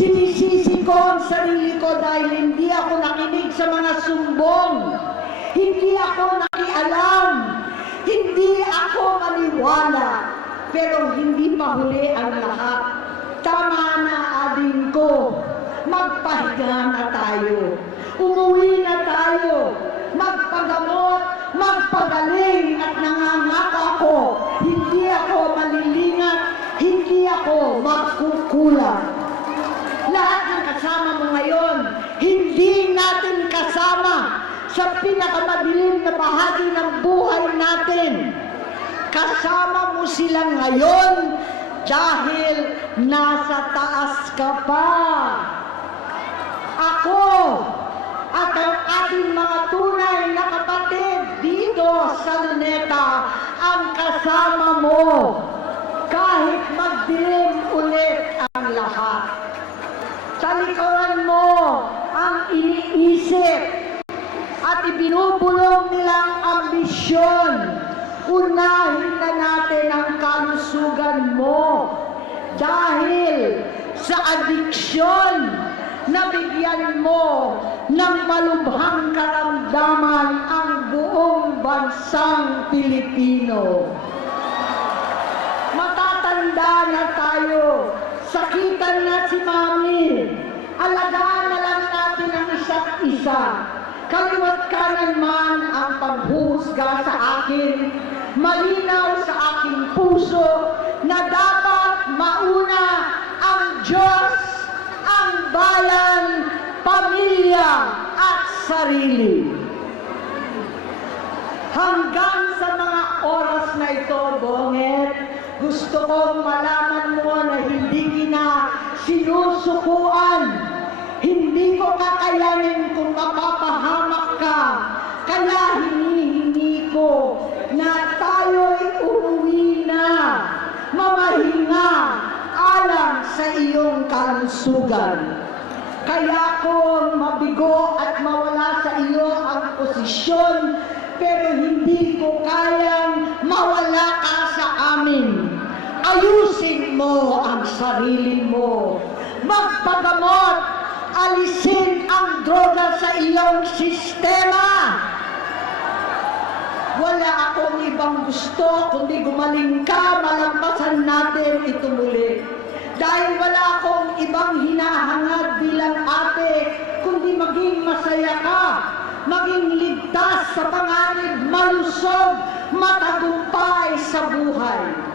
Sinisisi ko ang sarili ko dahil hindi ako nakinig sa mga sumbong. Hindi ako nakialam. Hindi ako maniwala. Pero hindi pa huli ang lahat. Tama na, ading ko. Magpahinga na tayo. Umuwi na tayo. Magpagamot, magpagaling at nangangako ako. Hindi ako malilingat. Hindi ako magkukulang. Lahat ng kasama mo ngayon, hindi natin kasama sa pinakamadilim na bahagi ng buhay natin. Kasama mo sila ngayon dahil nasa taas ka pa. Ako at ang ating mga tunay na kapatid dito sa Luneta ang kasama mo kahit magdilim ulit ang lahat. Talikuran mo ang iniisip at ibinubulong nilang ambisyon. Unahin na natin ang kalusugan mo dahil sa adiksyon na bigyan mo ng malubhang karamdaman ang buong bansang Pilipino. Matatanda na tayo. Sakitan na si Mami. Alagaan na lang natin ang isa't isa. Kaliwat kanan man ang paghuhusga sa akin, malinaw sa aking puso na dapat mauna ang Diyos, ang bayan, pamilya at sarili. Hanggang sa mga oras na ito, Bonget, gusto kong malaman mo na hindi kita sinusukuan. Hindi ko kakayanin kung mapapahamak ka. Kaya hinihingi ko na tayo'y umuwi na, mamahinga alang sa iyong kalusugan. Kaya ko mabigo at mawala sa iyo ang posisyon, pero hindi ko kayang mawala ka sa amin. Ayusin mo ang sarili mo. Magpagamot. Alisin ang droga sa iyong sistema. Wala akong ibang gusto kundi gumaling ka, malampasan natin ito muli. Dahil wala akong ibang hinahangad bilang ate, kundi maging masaya ka, maging ligtas sa panganib, malusog, matagumpay sa buhay.